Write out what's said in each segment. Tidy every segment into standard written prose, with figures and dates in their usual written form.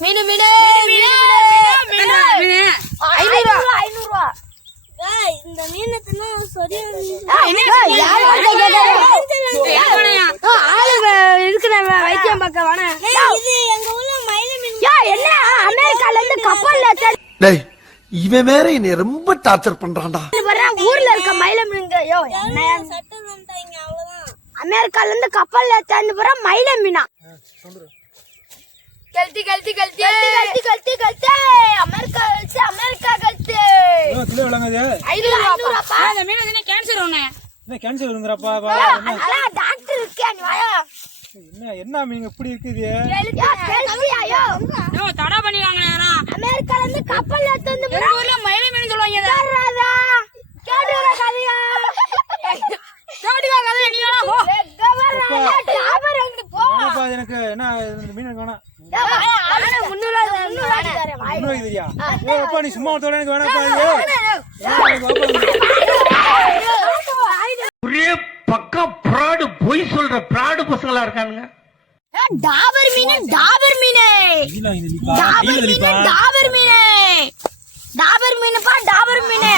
மீனு மீனு இந்த மீன் வைத்தியம் பார்க்க வாங்க. எங்க ஊர்ல மயில மீன் என்ன அமெரிக்கால இருந்து கப்பல்ல இவன் வேற என்னை ரொம்ப டார்ச்சர் பண்றான்டா. ஊர்ல இருக்க மயில மீன் அமெரிக்கால இருந்து கப்பல்ல ஏத்தாந்து போற மயில மீனா கல்தி கல்தி கல்தி கல்தி கல்தி கல்தி அமெரிக்கா கல்தி அமெரிக்கா கல்தி கிலோ எவ்வளவுங்க? 500 ரூபாய். அந்த மீன் வந்து கேன்சர் ஒண்ணு. என்ன கேன்சர் வருங்கறப்பா? அட டாக்டர் இருக்கே நீ வாயா. என்ன மீன் இப்படி இருக்குது? கல்தியாயோ யோ தடை பண்ணிவாங்க நேரா. அமெரிக்கால இருந்து கப்பல்ல ஏத்தாந்து போற ஊர்ல மயில மீன் சொல்வாங்க. கேடுறா கேடுறா கதையா கேடுவா கதை நீ வேணா போ. டாபர் அங்க போ. எனக்கு என்ன மீன் வேணாம். 300 இதுயா ஏப்பா நீ சும்மா தோட எனக்கு வேணாம் பாருங்க. ஒரே பக்கா பிராடு பொய் சொல்ற பிராடு பசங்களா இருக்கானுங்க. டாபர் மீன் டாபர் மீன் டாபர் மீன் டாபர் மீன் டாபர் மீன்ப்பா டாபர் மீன்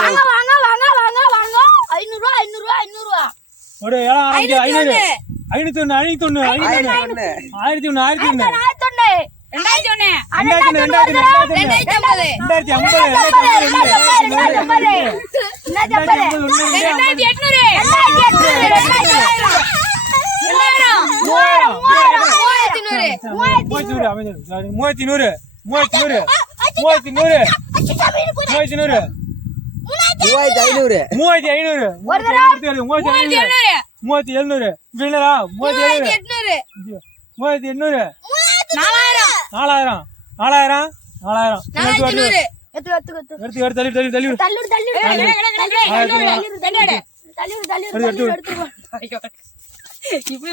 வாங்க வாங்க வாங்க வாங்க வாங்க 500 ரூபாய் 500 ரூபாய் 500 ரூபாய் ஒரு 500 501 இப்படி